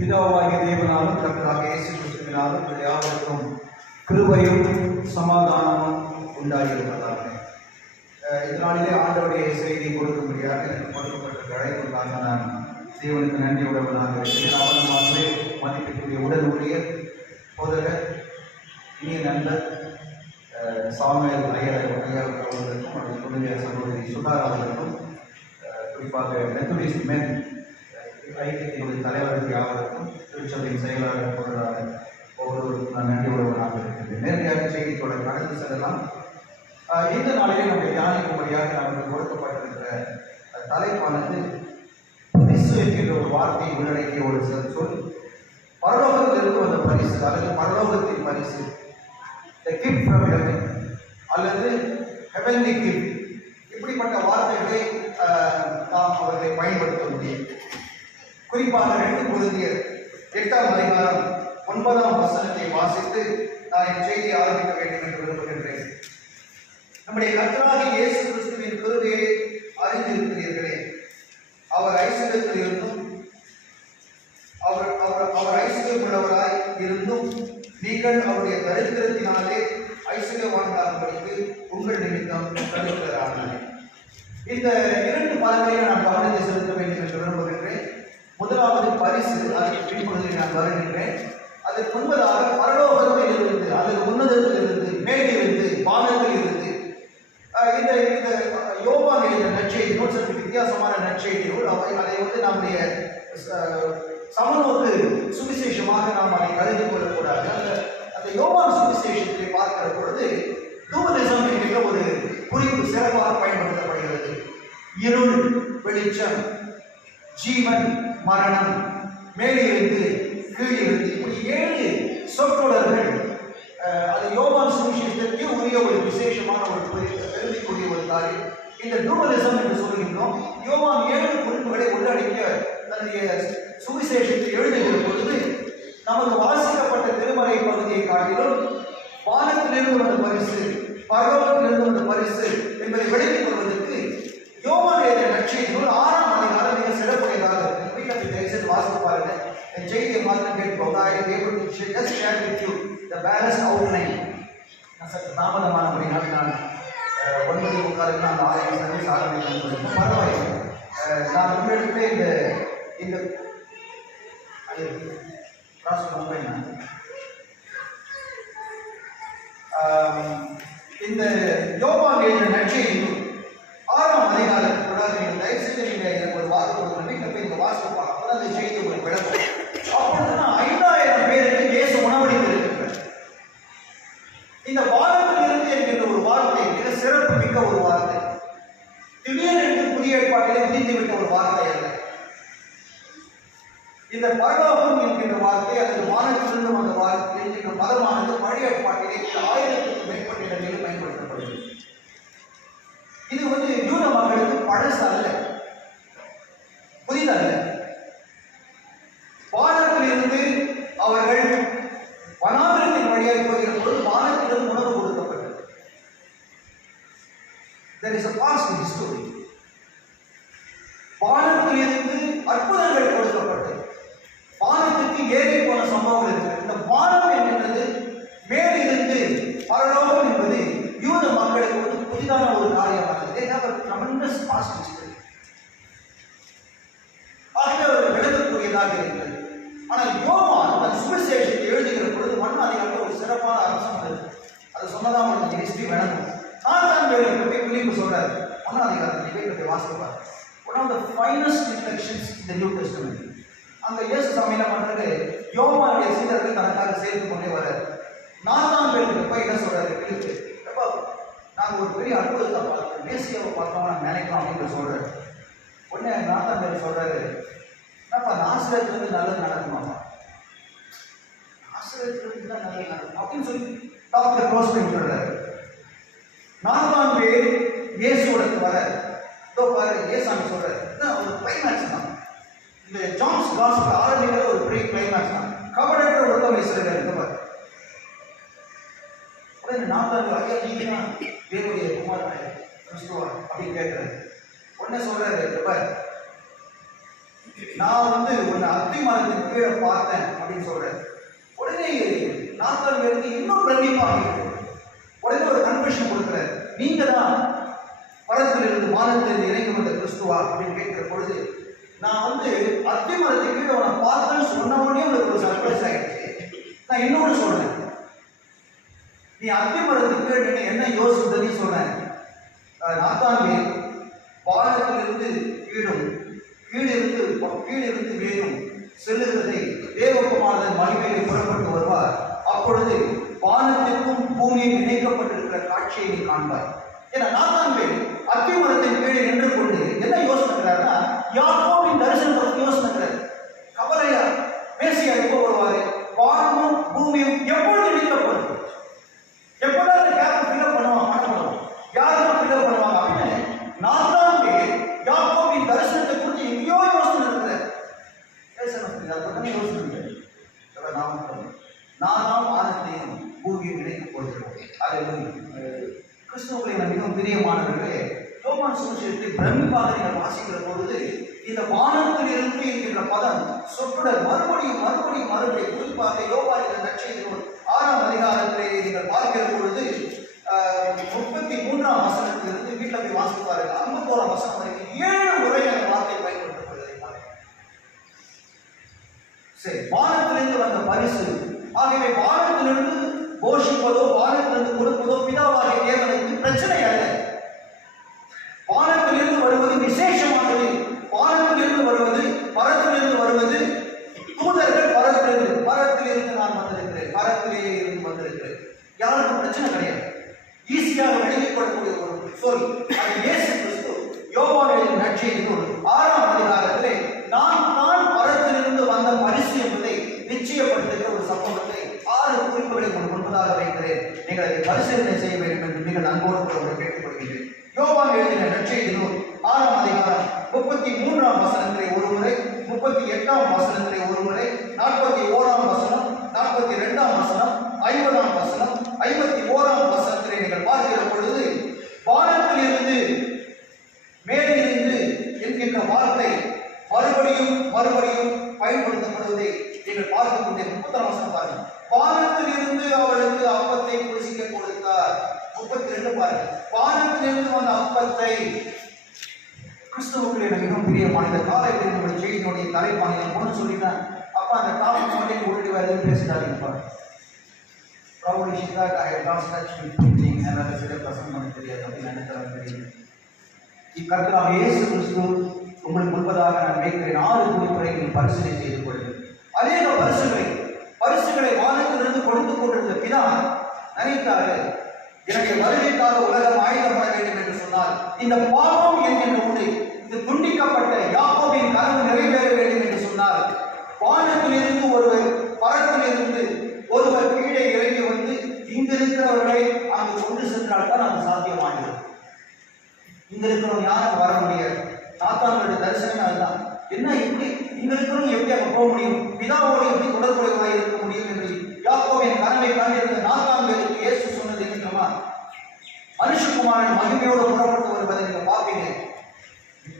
பிதாவாகிய தேவனாலும் கர்த்தராகிய இயேசு கிறிஸ்துவினாலும் யாவருக்கும் கிருபையும் சமாதானமும் உண்டாயிருப்பதாக. இதனாலே ஆண்டவருடைய செய்தியை கொடுக்கும்படியாக எனக்கு கொடுக்கப்பட்ட அழைப்புக்காக நான் தேவனுக்கு நன்றி உடையவனாக இருக்கிறேன். அவனமாகவே மதிப்பிற்குரிய உடல் ஊழியர் போதகர் இனிய நண்பர் சாமுவேல் ஐயர் அவர்களுக்கும் அவருடைய துணைவிய சகோதரி சுதார் அவர்களுக்கும் குறிப்பாக மெத்தடிஸ்ட் மென் ஐக்கியத்தினுடைய தலைவர்கள் யாவருக்கும் திருச்சபையின் செயலாளர் பொருளாளர் ஒவ்வொருவருக்கும் நான் நன்றி உடையவனாக இருக்கின்றேன். நேரடியாக செய்தித்தோட கடந்து செல்லலாம். இந்த நாளிலே நம்முடைய தியானிக்கும்படியாக நமக்கு கொடுக்கப்பட்டிருக்கிற தலைப்பானது பரிசு என்கின்ற ஒரு வார்த்தையை உள்ளடக்கிய ஒரு சொல். பரலோகத்திலிருந்து வந்த பரிசு அல்லது பரலோகத்தின் பரிசு, the gift from heaven அல்லது heavenly gift, இப்படிப்பட்ட வார்த்தைகளை நாம் அவர்களை பயன்படுத்த முடியும். குறிப்பாக 2 கொரிந்தியர் 8ஆம் அதிகாரம் 9ஆம் வசனத்தை வாசித்து நான் என் செய்தியை ஆரம்பிக்க வேண்டும் என்று விரும்புகின்றேன். நம்முடைய கர்த்தராகிய இயேசு கிறிஸ்துவின் கிருபையை அறிந்திருக்கிறீர்களே, அவர் ஐஸ்வர்யத்தில் இருந்தும் அவர் ஐஸ்வர்யம் உள்ளவராய் இருந்தும் நீங்கள் அவருடைய தரித்திரத்தினாலே ஐஸ்வர்யவான்களாகும்படிக்கு உங்கள் நிமித்தம் தரித்திரரானார். இந்த 2 பதங்களையும் நான் கவனத்தை செலுத்த வேண்டும் என்று விரும்புகின்றேன். முதலாவது பரிசு, அதற்கு பின்பகுதியில் நான் வருகின்றேன். அதற்கு முன்பதாக பரலோகத்தில் இருந்து அல்லது உன்னதத்தில் இருந்து மேலிருந்து வானத்தில் இருந்து இந்த யோவான் எழுதிய நற்செய்தி நூல் சற்று வித்தியாசமான நற்செய்தி நூல். அதை நம்முடைய சமநோக்கு சுவிசேஷமாக நாம் அதை கருதி கொள்ளக்கூடாது. அந்த யோவான் சுவிசேஷத்தை பார்க்கிற பொழுது டூவலிசம் என்கிற ஒரு குறிப்பு சிறப்பாக பயன்படுத்தப்படுகிறது. இருள், வெளிச்சம், ஜீவன், மரணம், மேலிருந்து கீழிருந்து, இப்படி 7 சொற்றொடர்கள் அது யோவான் சுவிசேஷத்திற்கு உரிய ஒரு விசேஷமான ஒரு பெருமைக்குரிய ஒரு காரியம். இந்த டூவலிசம் என்று சொல்கின்றோம். யோவான் 7 குறிப்புகளை உள்ளடக்கிய தன்னுடைய சுவிசேஷத்தை எழுதுகிற பொழுது நமக்கு வாசிக்கப்பட்ட திருமறை பகுதியை காட்டிலும் வானத்திலிருந்து வந்த பரிசு, பரலோகத்திலிருந்து வந்த பரிசு என்பதை விளக்கிக் கொள்வதற்கு யோவான் எழுதிய நற்செய்தி நூல் 6ஆம் அதிகாரம் மிக சிறப்புடையதாக இருக்கு. வீட்டில் தயவுசெய்து வாசித்து பாருங்க. என் செய்தியை மாத்திரம் கேட்போம். just share with you the balanced outline. சற்று தாமதமானபடினால நான் 9:45 அந்த ஆலயம் சர்வீஸ் ஆரம்பிக்கணும். பரவாயில்லை, நான் உங்களிடத்திலே இந்த இந்த யோவான் எழுதிய நற்செய்தி 6ஆம் அதிகாரத்தோட நீங்கள் தயவுசெய்து நீங்கள் எனக்கு ஒரு வாக்கு கொடுக்கணும். வீட்டில் போய் இந்த வாசிப்பு பார்க்க அந்த செய்தி உங்களுக்கு விளக்கும். அப்பொழுது நான் 5000 பேருக்கு இயேசு உணவளித்து இருக்கிறேன். இந்த வாரத்தில் இருந்து என்கின்ற ஒரு வார்த்தை மிக சிறப்பு மிக்க ஒரு வார்த்தை. திடீரென்று புதிய ஏற்பாட்டிலே விதித்துவிட்ட ஒரு வார்த்தை அல்ல. இந்த பரலோகம் என்கின்ற வார்த்தை அல்லது வானத்திலிருந்து வந்த வார்த்தை என்கின்ற பதமானது பழைய ஏற்பாட்டிலே 1000க்கும் மேற்பட்ட இடங்களில் பயன்படுத்தப்படுகிறது. இது யூத மக்களுக்கு பழசு அல்ல, புதிதல்ல. வானத்திலிருந்து அவர்கள் வனாந்திரத்தின் வழியாக போகிற பொழுது வானத்திலிருந்து உணவு கொடுக்கப்பட்டது. There is a past history. வானத்திலிருந்து அற்புதங்கள் கொடுக்கப்பட்டது. வானத்திற்கு ஏறி போன சம்பவங்கள் இருக்கு. இந்த வானம் என்கிறது மேலிருந்து பரலோகம் என்பது யூத மக்களுக்கு புதிதான ஒரு காரியமானது. They have a tremendous past history. ஆகவே அவர் விளக்கக்கூடியதாக இருக்கிறது. ஆனால் யோவான் அந்த சுவிசேஷத்தை எழுதுகிற பொழுது 1ஆம் அதிகாரத்தில் ஒரு சிறப்பான அம்சம் உள்ளது. அது சொன்னதான் உங்களுக்கு ஹிஸ்டரி வேணும். சாத்தான் வேலைக்கு போய் பிலிப்பு சொல்றாரு 1ஆம் அதிகாரத்தில் போய் வாசிப்பார். One of the finest reflections in the New Testament. அந்த இயேசு சமையல பண்றது யோவானுடைய சீடர்கள் தனக்காக சேர்த்து கொண்டே வர்றாரு. நான்காம் வேலைக்கு போய் என்ன சொல்றாரு பிலிப்பு, அப்போ நாங்கள் ஒரு பெரிய அற்புதத்தை பார்த்தோம், மேசியாவை பார்த்தோம், நான் நினைக்கலாம் அப்படின்னு சொல்றாரு. உடனே 4ஆம் வேலை சொல்றாரு, என்னப்பா நாசரேத்திலிருந்து நல்லது நடக்குமாப்பா, நாசரேத்திலிருந்து தான் நல்லது நடக்கும் அப்படின்னு சொல்லி டாக்டர் க்ளோஸ் பண்ணி விட்டுறாரு. 4ஆம் பேர் இயேசுவோடக்கு வர பாரு ஏசாமி சொல்றாரு. ஒரு கிளைமேக்ஸ் தான் இந்த ஜான்ஸ் காஸ்பல் ஆரம்பிக்கிற ஒரு பெரிய கிளைமேக்ஸ் தான். கபடற்ற ஒழுக்கம் சொல்றாரு. உடனே 4ஆம் ஐயா நீங்க தான் தேவனுடைய குமாரன் கிறிஸ்துவா அப்படின்னு கேட்கிறாரு. உடனே சொல்றாரு, நான் வந்து உன்னை அத்தி மரத்தின் கீழே பார்த்தேன் அப்படின்னு சொல்றேன். உடனே நாத்தான் இருந்து இன்னும் பிரமிப்பாக உடனே ஒரு கன்ஃபெஷன் கொடுக்கிறார். நீங்க தான் பரத்திலிருந்து வானத்திலிருந்து இறங்கி வந்த கிறிஸ்துவா அப்படின்னு கேட்கிற பொழுது, நான் வந்து அத்தி மரத்தின் கீழே உன்னை பார்த்தேன்னு சொன்ன உடனே உங்களுக்கு ஒரு சர்ப்ரைஸ் ஆயிடுச்சு. நான் இன்னொன்று சொல்றேன், நீ அத்தி மரத்துக்கு கீழே நீ என்ன யோசித்தன்னு சொல்றேன். நாத்தான்வே வானத்திலிருந்து கீழும் கீழிருந்து மேலும் செல்லுகிறதை தேவகுமாரன் மகிமையை புறப்பட்டு வருவார். அப்பொழுது வானத்திற்கும் பூமியும் இணைக்கப்பட்டிருக்கிற காட்சியை நீ காண்பாய். ஏன்னா நாத்தான்வே அத்தி மரத்தின் கீழே நின்று கொண்டு என்ன யோசனைக்கிறார்னா, யாக்கோபின் தரிசனத்தை பற்றி யோசனைக்கிறார். கவலையா மேசியா எப்போ வருவாரு, வானமும் பூமியும் எப்பொழுது இணைக்கப்படும், எப்பொழுது கேப் ஃபில்அப் பண்ணுவாங்க, பண்ணணும் யாரும் ஃபில்அப் பண்ணுவாங்க அப்படின்னு நாத்தான்வே யாக்கோபின் தரிசனத்தை குறித்து எங்கேயோ யோசனை இருக்கிறார். நான் தான் வானத்தையும் பூமியும் இணைக்கப் போகிறோம். அது கிறிஸ்துவுக்குள்ளே மிகவும் பிரியமானவர்களே, யோவான் சுவிசேஷத்தை பிரமிப்பாக நீங்கள் வாசிக்கிற பொழுது இந்த வானத்திலிருந்து என்கின்ற பதம் சொற்றொடர் மறுபடியும் மறுபடியும் மறுபடியும் குறிப்பாக யோவான் நற்செய்தி நூல் 6ஆம் அதிகாரத்திலே நீங்கள் பார்க்கிற பொழுது 33ஆம் வசனத்திலிருந்து வீட்டில் போய் வாசிப்பார்கள் 51ஆம் வசனம் வரைக்கும் 7 முறை அந்த வார்த்தை பயன்படுத்தப்படுவதை பார்க்கிறோம். சரி, வானத்திலிருந்து வந்த பரிசு. ஆகவே வானத்திலிருந்து போஷிப்பதோ வானத்திலிருந்து கொடுப்பதோ பிதாவாகிய தேவனுக்கு பிரச்சனை அல்ல. வானத்திலிருந்து வருவது விசேஷமானது. வானத்திலிருந்து வருவது, பரத்திலிருந்து வருவது, தூதர்கள் பரத்திலிருந்து நான் வந்திருக்கிறேன், பரத்திலேயே இருந்து வந்திருக்கிறேன். யாருக்கும் பிரச்சனை கிடையாது. ஈஸியாக வெளியிடப்படக்கூடிய ஒரு சொல். அது இயேசு கிறிஸ்து யோவான் நற்செய்தி நூல் 6ஆம் அதிகாரத்திலே நான் தான் பரத்திலிருந்து வந்த பரிசு என்பதை நிச்சயப்படுத்துகிற ஒரு சம்பவத்தை 6 குறிப்புகளை முன்பதாக வைக்கிறேன். நீங்கள் அதை பரிசீலனை செய்ய வேண்டும் என்று நீங்கள் அன்போடு கூட கேட்டுக்கொள்கிறேன். யோவான் எழுதின நற்செய்தி நூல் 6ஆம் அதிகாரம் 33ஆம் வசனத்திலே ஒரு முறை, 38ஆம் வசனத்திலே ஒரு முறை, 41ஆம் வசனம், 42ஆம் வசனம், 50ஆம் வசனம், 51ஆம் வசனத்திலே நீங்கள் பார்க்கிற பொழுது வானத்திலிருந்து மேலிருந்து என்கின்ற வார்த்தை மறுபடியும் மறுபடியும் பயன்படுத்தப்படுவதை நீங்கள் பார்க்க முடிய 30ஆம் வசனம் பாருங்கள். வானத்திலிருந்து அவளுக்கு அப்பத்தை புசிக்க கொடுத்தார். 32 பாருங்கள். வானத்திலிருந்து வந்த அப்பத்தை. கிறிஸ்துவுக்குள்ளே மிகவும் பிரியமான இந்த காலையில் நம்முடைய செய்தியினுடைய தலைப்பாணியம் ஒன்று சொல்லிட்டேன். அப்ப அந்த டாபிக் சொல்லி உருட்டி வேறு பேசிட்டாங்க. பசங்க பண்ண தெரியாது அப்படின்னு நினைக்கிறாங்க. தெரியும். இக்கருத்தாக இயேசு கிறிஸ்து உங்களுக்கு முன்பதாக நான் வைக்கிறேன் 6 குறிப்புகளை நீங்கள் பரிசீலனை செய்து கொள்ளுங்கள். அநேக பரிசுகளை வானத்திலிருந்து கொடுத்து கொண்டிருந்த பிதா நினைத்தார்கள், என்னுடைய வருகைக்காக உலகம் ஆயுதப்பட வேண்டும் என்று சொன்னால் இந்த பாவம் என்கின்ற ஒன்று இது துண்டிக்கப்பட்ட யாக்கோபின் கனவு நிறைவேற வேண்டும் என்று சொன்னால் வானத்திலிருந்து ஒருவர், பரத்திலிருந்து ஒருவர் கீழே இறங்கி வந்து இங்கு இருக்கிறவர்களை அங்கு கொண்டு சென்றால் தான் அது சாத்தியமாகிறது. இங்க இருக்கிறவங்க யாரும் வர முடியாது. நாத்தான்களுடைய தரிசனமே அதுதான். என்ன எப்படி இங்க இருக்கிறவங்க எப்படி அங்க போக முடியும், பிதாவோடு எப்படி தொடர்புடையவாக இருக்க முடியும் என்று யாக்கோபின் கனவை காண்டிருந்த நாத்தான்களுக்கு இயேசு சொன்னது என்னமா, மனுஷகுமாரன் மகிமையோடு புறப்பட்டு வருவதை நீங்க பார்ப்பீங்க.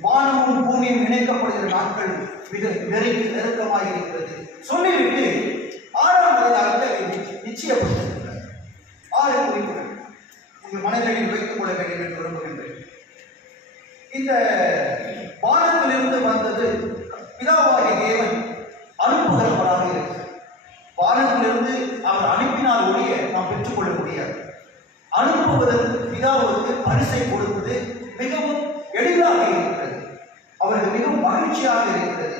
வானமும் பூமியும் இணைக்கப்படுகிற நாட்கள் மிக நெருக்கமாக இருக்கிறது சொல்லிவிட்டு 6ஆம் அதிகாரத்தை நிச்சயப்படுத்திருக்கிறார். 6 குறிப்புகள் உங்கள் மனதில் வைத்துக் கொள்ள வேண்டும் என்று விரும்புகின்றேன். இந்த வானத்திலிருந்து வந்தது பிதாவாகிய தேவன் அனுப்புகிறவராக இருக்கிறார். வானத்திலிருந்து அவர் அனுப்பினால் ஒழிய நாம் பெற்றுக்கொள்ள முடியாது. அனுப்புவதற்கு பிதாவுக்கு பரிசை கொடுப்பது மிகவும் எளிதாக இருக்கிறது. அவருக்கு மிகவும் மகிழ்ச்சியாக இருக்கிறது.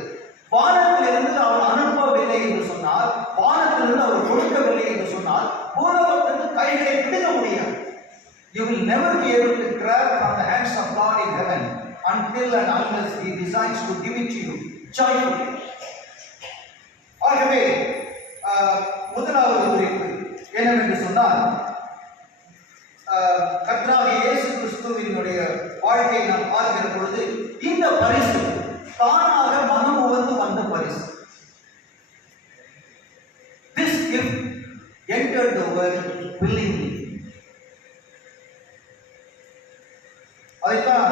வானத்திலிருந்து அவர் அனுப்பவில்லை என்று சொன்னால், வானத்திலிருந்து அவர் கொடுக்கவில்லை என்று சொன்னால் பூலோகத்திற்கு கைகளை பிடிக்க முடியாது. You will never be able to grab from the hands of God in heaven until and unless He decides to give it to you joyfully. ஆகவே முதலாவது குறிப்பு என்னவென்று சொன்னால், கர்த்தராகிய இயேசு கிறிஸ்துவினுடைய வாழ்க்கையை நாம் பார்க்கிற பொழுது இந்த பரிசு தானாக மனம் உவந்து வந்த பரிசு. This gift entered the world willingly. அதைத்தான்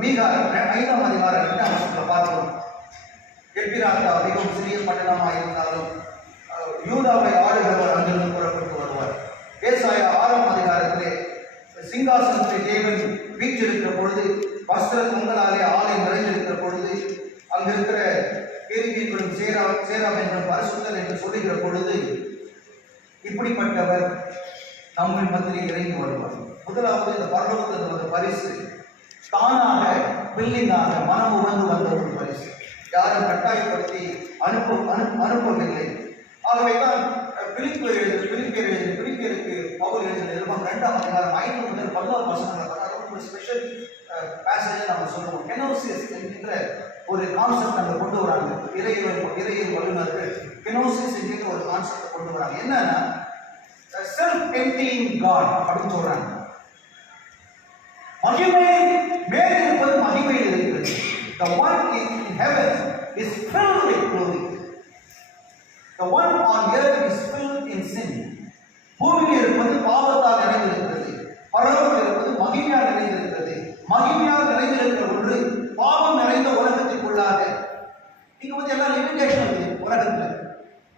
மீகா 5ஆம் அதிகாரம் 2ஆம் வசனத்தில் பார்க்கிறோம். எப்பிராத்தா மிகவும் சிறிய பட்டணமாக இருந்தாலும் யூதாவை ஆளுகிறவர் அங்கிருந்து புறப்பட்டு வருவார். ஏசாயா 6ஆம் அதிகாரத்திலே சிங்காசனத்தில் தேவன் வீற்றிருக்கிற பொழுது, வஸ்திர தொங்கலாலே ஆலை நிறைந்திருக்கிற பொழுது, அங்கிருக்கிற கேருபீன்களும் சேராம் என்றும் பரிசுத்தர் என்று சொல்லுகிற பொழுது, இப்படிப்பட்டவர் நம்மின் மத்தியில் இறங்கி வருவார். முதலாவது இந்த பரலோகத்தில் வந்த பரிசு தானாக வில்லிங்காக மனம் உணர்ந்து வந்த ஒரு பரிசு, யாரும் கட்டாயப்படுத்தி அனுப்பவில்லை. ஆகவேதான் பிலிப்பியருக்கு பவுல் எழுதின நிருபம் 2ஆம் அதிகாரம் 5 முதல் 11 வசனங்கள் ஒரு ஸ்பெஷல் பேசேஜை நம்ம சொல்லுவோம். கெனோசிஸ் என்கின்ற ஒரு கான்செப்ட் அங்கே கொண்டு வராங்க. இறையியல் வல்லுநர்கள் கெனோசிஸ் என்கின்ற ஒரு கான்செப்டை கொண்டு வராங்க. என்னன்னா செல்ஃப் எம்ப்டியிங் காட் அப்படின்னு சொல்றாங்க. மகிமை மேல் இருப்பது மகிமையில் இருக்கிறது. The one in heaven is filled with glory. The one on earth is filled in sin. பூமியில் இருப்பது பாவத்தால் நிறைந்திருக்கிறது, பரலோகத்தில் இருப்பது மகிமையால் நிறைந்திருக்கிறது. மகிமையால் நிறைந்திருக்கிற ஒன்று பாவம் நிறைந்த உலகத்திற்குள்ளாக இங்க வந்து எல்லாம் லிமிடேஷன் இருக்கு. உலகத்துல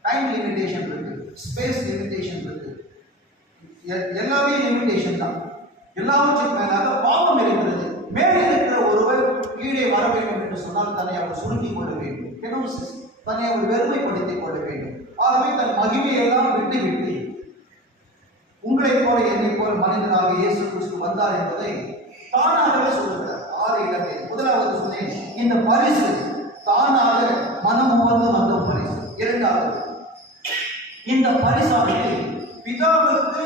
டைம் லிமிடேஷன் இருக்கு, ஸ்பேஸ் லிமிடேஷன் இருக்கு, எல்லாமே லிமிடேஷன் தான். எல்லாவற்றுக்கும் மேலாக பாவம் இருக்கிறது. மேலே இருக்கிற ஒருவர் கீழே வர வேண்டும் என்று சொன்னால் தன்னை அவர் சுருக்கிக் கொள்ள வேண்டும், தன்னை அவர் பெருமைப்படுத்திக் கொள்ள வேண்டும். ஆகவே தன் மகிமையெல்லாம் விட்டு விட்டு உங்களைப் போல என்னை போல மனிதனாக இயேசு கிறிஸ்து வந்தார் என்பதை தானாகவே சொல்லுகிறார். 6 இடங்கள். முதலாவது சொன்னேன், இந்த பரிசு தானாக மனம் உணர்ந்து வந்த பரிசு. இரண்டாவது, இந்த பரிசானது பிதாவுக்கு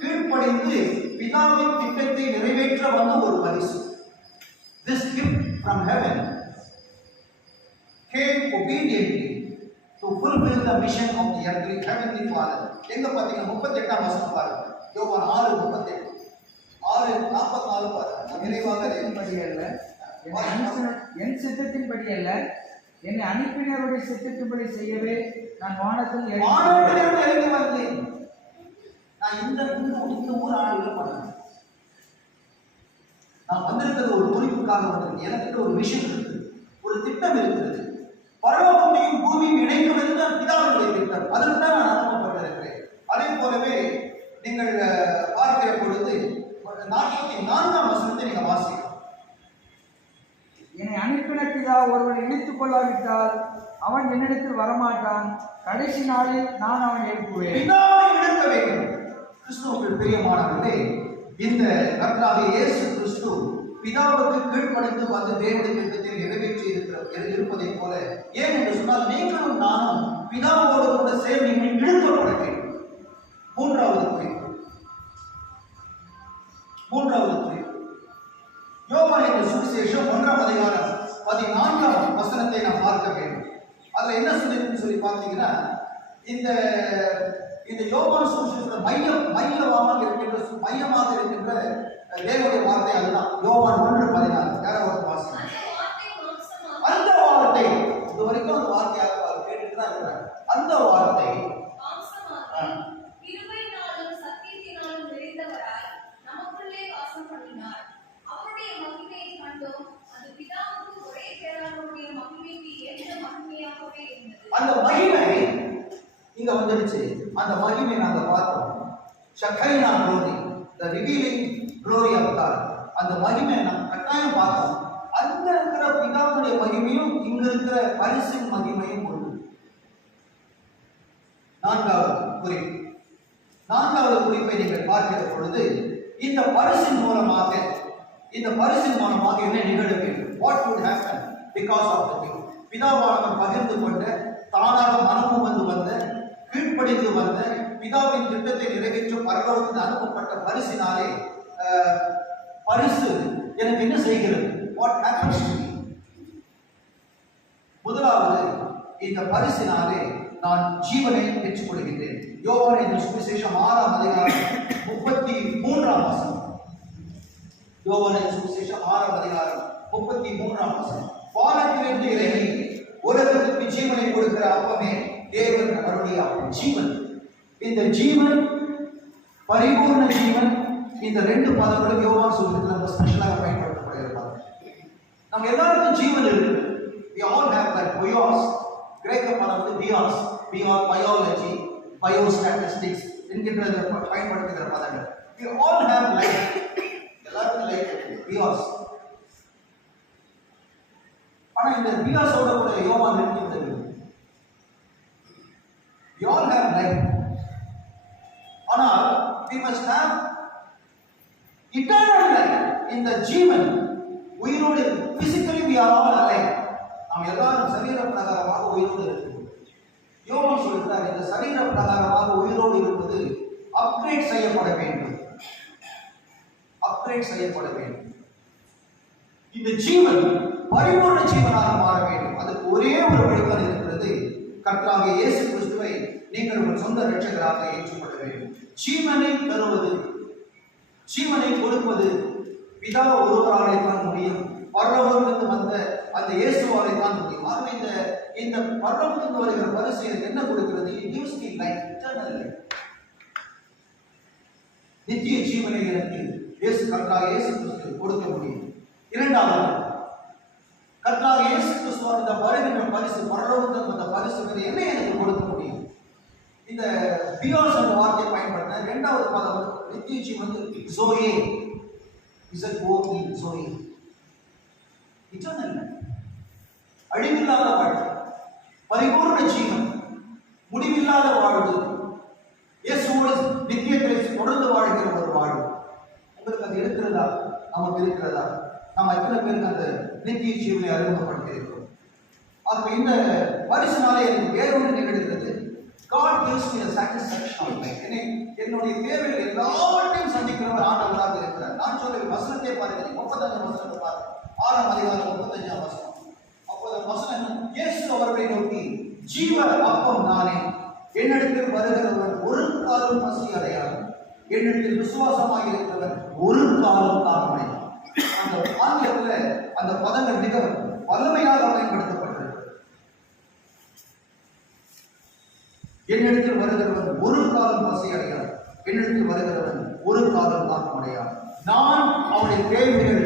கீழ்ப்படிந்து பிதாவின் திட்டத்தை நிறைவேற்ற வந்த ஒரு பரிசு. This gift from heaven came obediently to fulfill the mission of the heavenly Father. எங்க பாத்தீங்க? 38ஆம் வசனம் பாருங்க. யோவான் 6:38 6:44 பாருங்க. நிறைவாக என் சித்தத்தின்படி அல்ல, என்னை அனுப்பினருடைய சித்தத்தின்படி செய்யவே நான் வானத்தில் இறங்கி வந்தேன். நான் இந்த ஊர் ஆளுநர் பண்ணேன். நான் வந்திருக்கிறது ஒரு குறிப்புக்காக வந்திருக்கேன். எனக்கு ஒரு விஷயம் இருக்கு, ஒரு திட்டம் இருக்கிறது. பரலோகத்தையும் பூமியும் இணைக்கும் தான் பிதாவுடைய திட்டம். அதற்கு தான் நான் அனுப்பப்பட்டிருக்கிறேன். அதே போலவே நீங்கள் பார்க்கிற பொழுது 44ஆம் வசனத்தை நீங்க வாசிக்கலாம். என்னை அனுப்பின பிதா ஒருவனை இணைத்துக் கொள்ளாவிட்டால் அவன் என்னிடத்தில் வரமாட்டான். கடைசி நாளில் நான் அவனை எழுப்புவேன். பிதாவை இணைக்க வேண்டும். கிறிஸ்துவுக்குள் பிரியமானவர்களே, இந்த கர்த்தராகிய இயேசு கிறிஸ்து பிதாவுக்கு கீழ்ப்படிந்து வந்து தேவனுடைய திட்டத்தை நிறைவேற்றி இருப்பதைப் போல, ஏன் என்று சொன்னால் நீங்களும் நானும் பிதாவோடு கூட சேர்ந்து இழுக்கப்பட வேண்டும். மூன்றாவது குறிப்பு யோவான் சுவிசேஷம் 1ஆம் அதிகாரம் 14ஆம் வசனத்தை நாம் பார்க்க வேண்டும். அதுல என்ன சொல்லி பார்த்தீங்கன்னா, இந்த யோவான் சுவிசேஷத்துல மையமாக இருக்கின்ற தேவனுடைய வார்த்தை அதுதான். யோவான் 1:14 யாராவது வாசிங்க. அந்த வார்த்தை இது வரைக்கும் அந்த வார்த்தையாக கேட்டுட்டு தான் இருக்கிறாங்க. அந்த வார்த்தை அந்த மகிமை இங்க வந்துருச்சு. அந்த மகிமை நாங்க பார்த்தோம். ஷக்கைனா glory, the revealing glory of God. அந்த மகிமை நாம் கட்டாயம் பார்த்தோம். அந்த இருக்கிற பிதாவுடைய மகிமையும் இங்க இருக்கிற பரிசின் மகிமையும் ஒன்று. நான்காவது குறிப்பை நீங்கள் பார்க்கிற பொழுது, இந்த பரிசின் மூலமாக என்ன நிகழ வேண்டும்? What would happen because of the gift? பிதாவானவர் பகிர்ந்து கொண்ட, தானாக மனமும் வந்த, கீழ்ப்படிந்து வந்த, பிதாவின் திட்டத்தை நிறைவேற்றும் பரலோகத்தில் அனுப்பப்பட்ட பரிசினாலே பரிசு எனக்கு என்ன செய்கிறது? What happens to me? முதலாவது, இந்த பரிசினாலே நான் ஜீவனை பெற்றுக் கொள்கிறேன். யோவான் சுவிசேஷம் 6ஆம் அதிகாரம் 33ஆம் வசனம். யோவான் சுவிசேஷம் 6ஆம் அதிகாரம் 33ஆம் வசனம். வானத்திலிருந்து இறங்கி உலகத்துக்கு ஜீவனை கொடுக்கிற அப்பமே தேவன் அவருடைய ஜீவன். இந்த ஜீவன், பரிபூர்ண ஜீவன், இந்த 2 பதங்களும் யோவான் சுவிசேஷத்தில் ரொம்ப ஸ்பெஷலாக பயன்படுத்தப்படுகிறார். நம்ம எல்லாருக்கும் ஜீவன் இருக்கு. We all have that bios. கிரேக்க பதம் வந்து பியாஸ், பயாலஜி, பயோஸ்டாட்டிஸ்டிக்ஸ் என்கின்ற பயன்படுத்துகிற பதங்கள். We all have life. எல்லாருக்கும் லைஃப் இருக்கு, பியாஸ். ஆனா இந்த பியாஸோட கூட யோவான் நிறுத்தி விடுகிறது. We all have life. ஆனால் we must have eternal life. இந்த ஜீவன் உயிரோடு, physically we are all alive. நாம் எல்லாரும் சரீர பிரகாரமாக உயிரோடு இருக்கிறோம். யோவான் சொல்கிறார், இந்த சரீர பிரகாரமாக உயிரோடு இருப்பது அப்கிரேட் செய்யப்பட வேண்டும். அப்கிரேட் செய்யப்பட வேண்டும். இந்த ஜீவன் பரிபூர்ண ஜீவனாக மாற வேண்டும். அதுக்கு ஒரே ஒரு வழிபாடு இருக்கிறது. கர்த்தராகிய இயேசு கிறிஸ்துவை நீங்கள் உங்கள் சொந்த இரட்சகராக ஏற்றுக்கொள்ள வேண்டும். ஜீவனை தருவது, ஜீவனை கொடுப்பது பிதா ஒருவராலே தான் முடியும். பரலோகத்திலிருந்து வந்த அந்த இயேசுவாலே தான் முடியும். ஆகவே இந்த பரலோகத்திலிருந்து வருகிற பரிசு என்ன கொடுக்கிறது? It gives me life, eternal life. நித்திய ஜீவனை எனக்கு கர்த்தராகிய இயேசு கிறிஸ்து கொடுக்க முடியும். இரண்டாவது, கர்த்தராகிய இயேசு கிறிஸ்து இந்த வருகின்ற பரிசு, பரலோகத்திலிருந்து வந்த பரிசு என்ன எனக்கு கொடுக்க முடியும்? இந்த பியாஸ் என்ற வார்த்தையை பயன்படுத்த இரண்டாவது பதம் நித்திய ஜீவன் ஜோயே, ZOE, ஜோயே, இட்டர்னல், அழிவில்லாத வாழ்க்கை, பரிபூர்ண ஜீவன், முடிவில்லாத வாழ்வு, இயேசுவோடு நித்தியத்தை தொடர்ந்து வாழ்கிற ஒரு வாழ்வு. உங்களுக்கு அது இருக்கிறதா? நமக்கு இருக்கிறதா? நாம் எத்தனை பேருக்கு அந்த நித்திய ஜீவனை அறிமுகப்படுத்தி இருக்கிறோம்? ஆகவே இந்த பரிசுனாலே எனக்கு வேறொன்று நிகழ்கிறது. God gives me a satisfaction of life. என்னுடைய தேவைகள் எல்லாவற்றையும் சந்திக்கிறவர் ஆண்டவராக இருக்கிறார். நான் சொல்ல வசனத்தை பாருங்கள், 35 வசனத்தை பாருங்கள், 6ஆம் அதிகாரம் 35ஆம் வசனம். அப்போது வசனம், இயேசு அவர்களை நோக்கி, ஜீவ அப்பம் நானே, என்னிடத்தில் வருகிறவன் ஒரு காலம் பசி அடையாது, என்னிடத்தில் விசுவாசமாக இருக்கிறவன் ஒரு காலம் தாழ்மையான். அந்த ஆங்கிலத்தில் அந்த பதங்கள் மிக வலிமையாக பயன்படுத்தப்பட்டிருக்கிறது. என்னிடத்தில் வருகிறவன் ஒரு காலம் பசி அடையாது, என்னிடத்தில் வருகிறவன் ஒரு காலம் தாக்கம் அடையாது. நான் அவனுடைய தேவைகள்,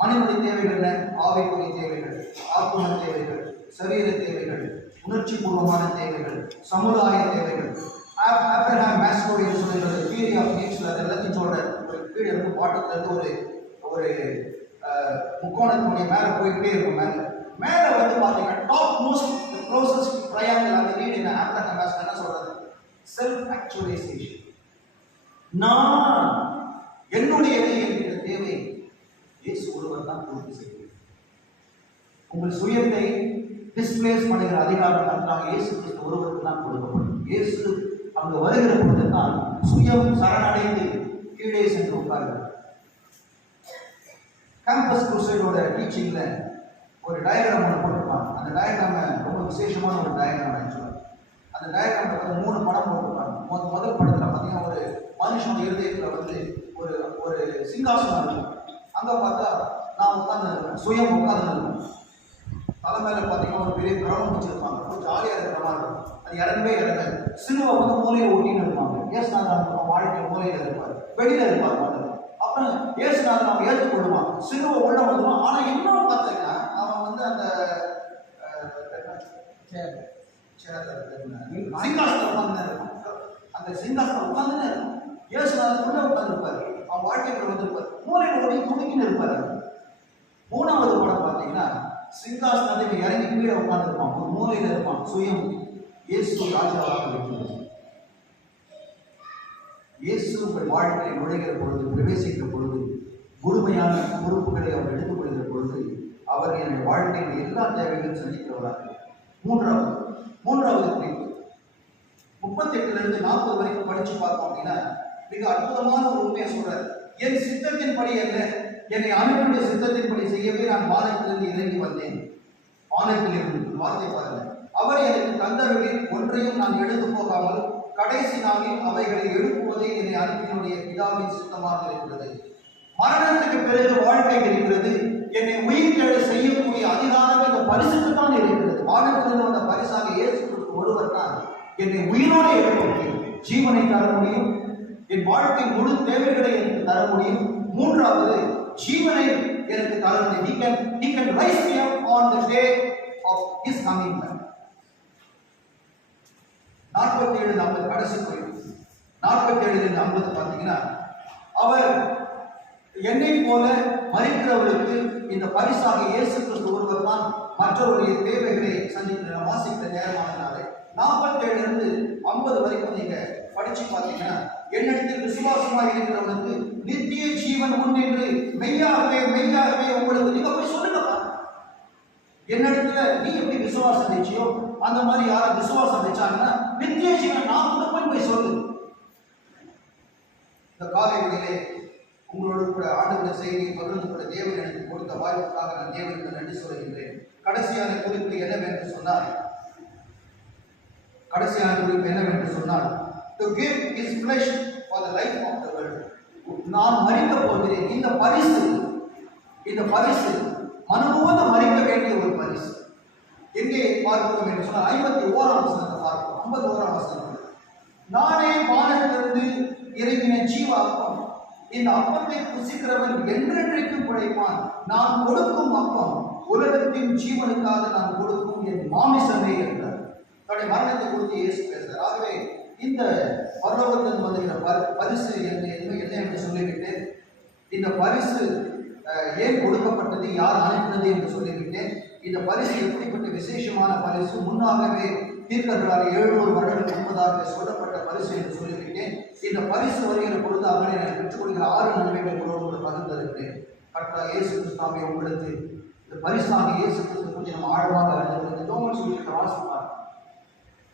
மனிதனுடைய தேவைகள், ஆவிக்குரிய தேவைகள், ஆத்ம தேவைகள், சரீர தேவைகள், உணர்ச்சி பூர்வமான தேவைகள், சமுதாய தேவைகள், ஆப்ரஹாம் மாஸ்லோ என்று சொல்லுகிற தியரி ஆஃப் நீட்ஸ்ல அதெல்லாத்தையும் சொல்ற ஒரு கீழே இருந்து பாட்டத்துல இருந்து ஒரு முக்கோணத்துடைய மேல போயிட்டே இருக்கும். மேல வந்து பாத்தீங்கன்னா டாப் மோஸ்ட் க்ளோசஸ்ட் ட்ரையாங்கிள் அந்த நீட் என்ன ஆப்ரஹாம் மாஸ்லோ என்ன சொல்றது? Self actualisation. நான் என்னுடையது என்கிற தேவை இயேசு ஒருவர் தான் பூர்த்தி செய்யும். உங்கள் சுயத்தை டிஸ்பிளேஸ் பண்ணுகிற அதிகாரம் கர்த்தராகிய இயேசு கிறிஸ்து ஒருவருக்கு தான் கொடுக்கப்படும். இயேசு அங்கு வருகிற பொழுது தான் சுயம் சரணடைந்து கீழே சென்று உட்கார்கிறார். கேம்பஸ் குருசைடோட டீச்சிங்ல ஒரு டயக்ராம் ஒன்று போட்டிருப்பாங்க. அந்த டயக்ராம ரொம்ப விசேஷமான ஒரு டயக்ராம் ஆக்சுவலாக. அந்த டயக்ராம் வந்து 3 படம் போட்டிருப்பாங்க. முதல் படத்துல பார்த்தீங்கன்னா ஒரு மனுஷனோட இருதயத்தில் வந்து ஒரு சிங்காசனம் இருக்கும். அங்கே பார்த்தா நான் உட்கார்ந்து இருக்கேன், சுயம் உட்கார்ந்து இருக்கேன். தலை மேல பார்த்தீங்கன்னா ஒரு பெரிய கிரௌண்ட் வச்சிருப்பாங்க, ரொம்ப ஜாலியாக இருக்கிற மாதிரி இருக்கும். அது இறங்கவே இறங்காது. சிலுவை வந்து மூலையில் ஒட்டின்னு இருப்பாங்க. ஏசுநாதன் வாழ்க்கை மூலையில் இருப்பார், வெளியில இருப்பார் மாதிரி. அப்புறம் ஏசுநாதன் அவன் ஏற்றுக்கொள்வான், சிலுவை உள்ள வந்துடுவான். ஆனால் இன்னும் பார்த்தீங்கன்னா அவன் வந்து அந்த சிங்காசனம் உட்கார்ந்து இருப்பான். அந்த சிங்காசனம் உட்கார்ந்துன்னு இருக்கும். ஏசுநாதன் உள்ள உட்கார்ந்து இருப்பாரு, அவன் வாழ்க்கைக்குள்ள வந்திருப்பார், மூலையில் ஓடி துணிக்கின்னு இருப்பாரு. 3வது படம் பார்த்தீங்கன்னா சிங்காசனத்தை இறங்கி கீழே உட்கார்ந்துருப்பான், ஒரு மூலையில் இருப்பான். சுயம் இயேசு ராஜாவாக இருக்கிறது. இயேசு உங்கள் வாழ்க்கையை நுழைகிற பொழுது, பிரவேசிக்கிற பொழுது, முழுமையான பொறுப்புகளை அவர் எடுத்துக்கொள்கிற பொழுது அவர் என்னுடைய வாழ்க்கையில் எல்லா தேவைகளும் சந்திக்கிறவராக. மூன்றாவது குறிப்பு 38 40 வரைக்கும் படிச்சு பார்த்தோம் அப்படின்னா மிக அற்புதமான ஒரு உண்மையை சொல்றார். என் சித்தத்தின்படி அல்ல, என்னை அனுப்பிய சித்தத்தின்படி செய்யவே நான் வானத்திலிருந்து இறங்கி வந்தேன். வானத்திலிருந்து வார்த்தை பாருங்க. அவர் எனக்கு தந்தவர்களில் ஒன்றையும் நான் எடுத்து போகாமல் கடைசி நாளில் அவைகளை எழுப்புவதே என்னை அனுப்பினுடைய பிதாவின் சித்தமாக இருக்கிறது. மரணத்துக்கு பிறகு வாழ்க்கை இருக்கிறது. என்னை உயிர்த்தெழ செய்யக்கூடிய அதிகாரம் இந்த பரிசுக்கு தான் இருக்கிறது. வானத்திலிருந்து வந்த பரிசாக இயேசு ஒருவர் தான் என்னை உயிரோடு எழுப்ப முடியும், ஜீவனை தர முடியும், என் வாழ்க்கை முழு தேவைகளை எனக்கு தர முடியும். மூன்றாவது, ஜீவனை எனக்கு தர முடியும். He can rise me up on the day of his coming back. 47-50 கடைசி குறிப்பு. 47-50 பார்த்தீங்கன்னா, அவர் என்னை போல மறிக்கிறவர்களுக்கு இந்த பரிசாக இயேசு கிறிஸ்து ஒருவர் தான் மற்றவருடைய தேவைகளை சந்திக்கிற வாசிக்கிற நேரமானதுனாலே 47-50 வரைக்கும் நீங்க படிச்சு பார்த்தீங்கன்னா, என்னிடத்தில் விசுவாசமாக இருக்கிறவனுக்கு நித்திய ஜீவன் உண்டு என்று மெய்யாகவே மெய்யாகவே உங்களுக்கு நீங்க போய் சொல்லுங்கப்பா. என்னிடத்துல நீ எப்படி விசுவாசம் வச்சியோ அந்த மாதிரி யாரும் விசுவாசம் வச்சாங்கன்னா நித்திய ஜீவன் நான் கொடுப்பேன் போய் சொல்லு. இந்த காலை வேளையிலே உங்களோடு கூட ஆண்டவருடைய செய்தியை பகிர்ந்து கொள்ள தேவன் எனக்கு கொடுத்த வாய்ப்புக்காக நான் தேவனுக்கு நன்றி சொல்கின்றேன். கடைசியான குறிப்பு என்னவென்று சொன்னால் to give his flesh for the life of the world. நான் மரிக்க போகிறேன். இந்த பரிசு மனமோத மரிக்க வேண்டிய ஒரு பரிசு. எங்கே பார்க்கிறோம் என்று சொன்னால் 51ஆம் வசனத்தை பார்க்கிறோம். 51ஆம் வசனம், நானே வானத்திலிருந்து இறங்கின ஜீவ அப்பம், இந்த அப்பத்தை புசிக்கிறவன் என்றென்றைக்கும் பிழைப்பான். நான் கொடுக்கும் அப்பம் உலகத்தின் ஜீவனுக்காக நான் கொடுக்கும் என் மாமிசமே என்றார். தன்னுடைய மரணத்தை குறித்து இயேசு பேசுகிறார். ஆகவே இந்த பரலோகத்தில் வந்துகிற பரிசு என்ன என்று சொல்லிவிட்டு, இந்த பரிசு ஏன் கொடுக்கப்பட்டது, யார் அனுப்பினது என்று சொல்லிவிட்டேன். இந்த பரிசு எப்படிப்பட்ட விசேஷமான பரிசு, முன்னாகவே தீர்க்கர்களால் 700 வருடங்களுக்கு முன்பதாக சொல்லப்பட்ட பரிசு என்று சொல்லிவிட்டேன். இந்த பரிசு வருகிற பொழுது அவனை நான் பெற்றுக்கொள்கிற 6 நன்மைகள் கூட பகிர்ந்திருக்கிறேன். கர்த்தராகிய இயேசு கிறிஸ்துவை உங்களுக்கு இந்த பரிசாக இயேசு கிறிஸ்து குறித்து நம்ம ஆழமாக அறிந்து தோமல் சொல்லிட்டு வாசிப்பார்.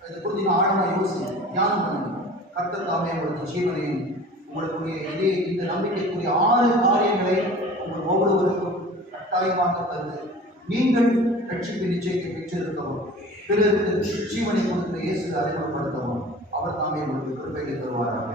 இதை குறித்து நான் ஆழமாக யோசிங்க, தியானம் பண்ணுங்க. கர்த்தர் தாமே உங்களுக்கு ஜீவனையும் உங்களுக்குரிய இதே இந்த நம்பிக்கைக்குரிய 6 காரியங்களை உங்கள் ஒவ்வொருவருக்கும் கட்டாயமாக தந்து நீங்கள் ரட்சிப்பு நிச்சயத்தை பெற்றிருக்கவும் பிறருக்கு ஜீவனை கொடுத்த இயேசு அறிமுகப்படுத்தவும் அவர் தாமே உங்களுக்கு கிருபையை தருவாராக.